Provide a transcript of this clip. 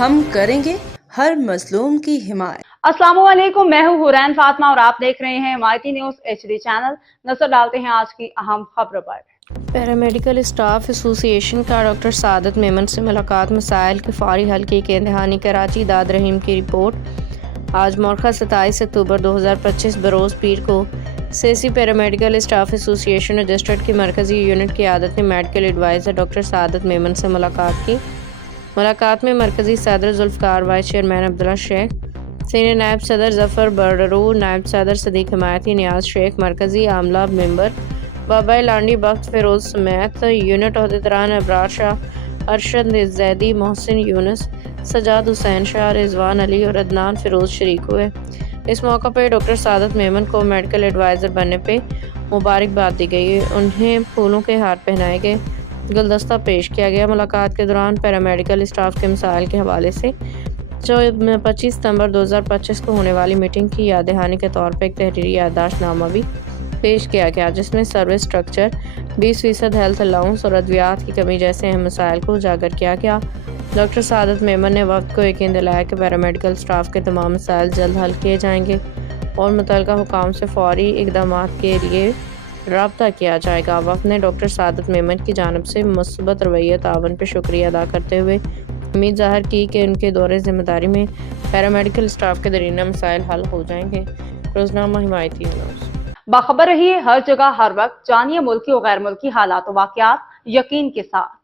ہم کریں گے ہر مظلوم کی حمایت۔ السلام علیکم، میں ہوں حورین فاطمہ اور آپ دیکھ رہے ہیں مائٹی نیوز HD چینل۔ نظر ڈالتے ہیں آج کی اہم خبروں پر۔ پیرامیڈیکل اسٹاف ایسوسی ایشن کا ڈاکٹر سعادت میمن سے ملاقات، مسائل کے فوری حل کی دہانی۔ کراچی داد رحیم کی رپورٹ۔ آج مورخہ 27 اکتوبر 2025 بروز پیر کو سیسی پیرامیڈیکل اسٹاف ایسوسی ایشن رجسٹرڈ کی مرکزی یونٹ قیادت نے میڈیکل ایڈوائزر ڈاکٹر سعادت میمن سے ملاقات کی۔ ملاقات میں مرکزی صدر ذوالفقار، وائس چیئرمین عبداللہ شیخ، سینئر نائب صدر ظفر بررو، نائب صدر صدیق حمایتی، نیاز شیخ، مرکزی عاملہ ممبر بابا لانڈی، بخت فیروز سمیت یونٹ عہدیداران ابرار شاہ، ارشد زیدی، محسن یونس، سجاد حسین شاہ، رضوان علی اور عدنان فیروز شریک ہوئے۔ اس موقع پہ ڈاکٹر سعادت میمن کو میڈیکل ایڈوائزر بننے پہ مبارکباد دی گئی، انہیں پھولوں کے ہار پہنائے گئے، گلدستہ پیش کیا گیا۔ ملاقات کے دوران پیرامیڈیکل اسٹاف کے مسائل کے حوالے سے 25 ستمبر 2025 کو ہونے والی میٹنگ کی یاد دہانی کے طور پر ایک تحریری یادداشت نامہ بھی پیش کیا گیا، جس میں سروس اسٹرکچر، 20% ہیلتھ الاؤنس اور ادویات کی کمی جیسے اہم مسائل کو اجاگر کیا گیا۔ ڈاکٹر سعادت میمن نے وفد کو یقین دلایا کہ پیرامیڈیکل اسٹاف کے تمام مسائل جلد حل کیے جائیں گے اور متعلقہ حکام سے فوری اقدامات کے لیے رابطہ کیا جائے گا۔ وفد نے ڈاکٹر سعادت میمن کی جانب سے مثبت رویہ تعاون پہ شکریہ ادا کرتے ہوئے امید ظاہر کی کہ ان کے دور ذمہ داری میں پیرامیڈیکل اسٹاف کے درینہ مسائل حل ہو جائیں گے۔ روزنامہ حمایتی نیوز۔ باخبر رہیے ہر جگہ ہر وقت، جانیے ملکی و غیر ملکی حالات و واقعات یقین کے ساتھ۔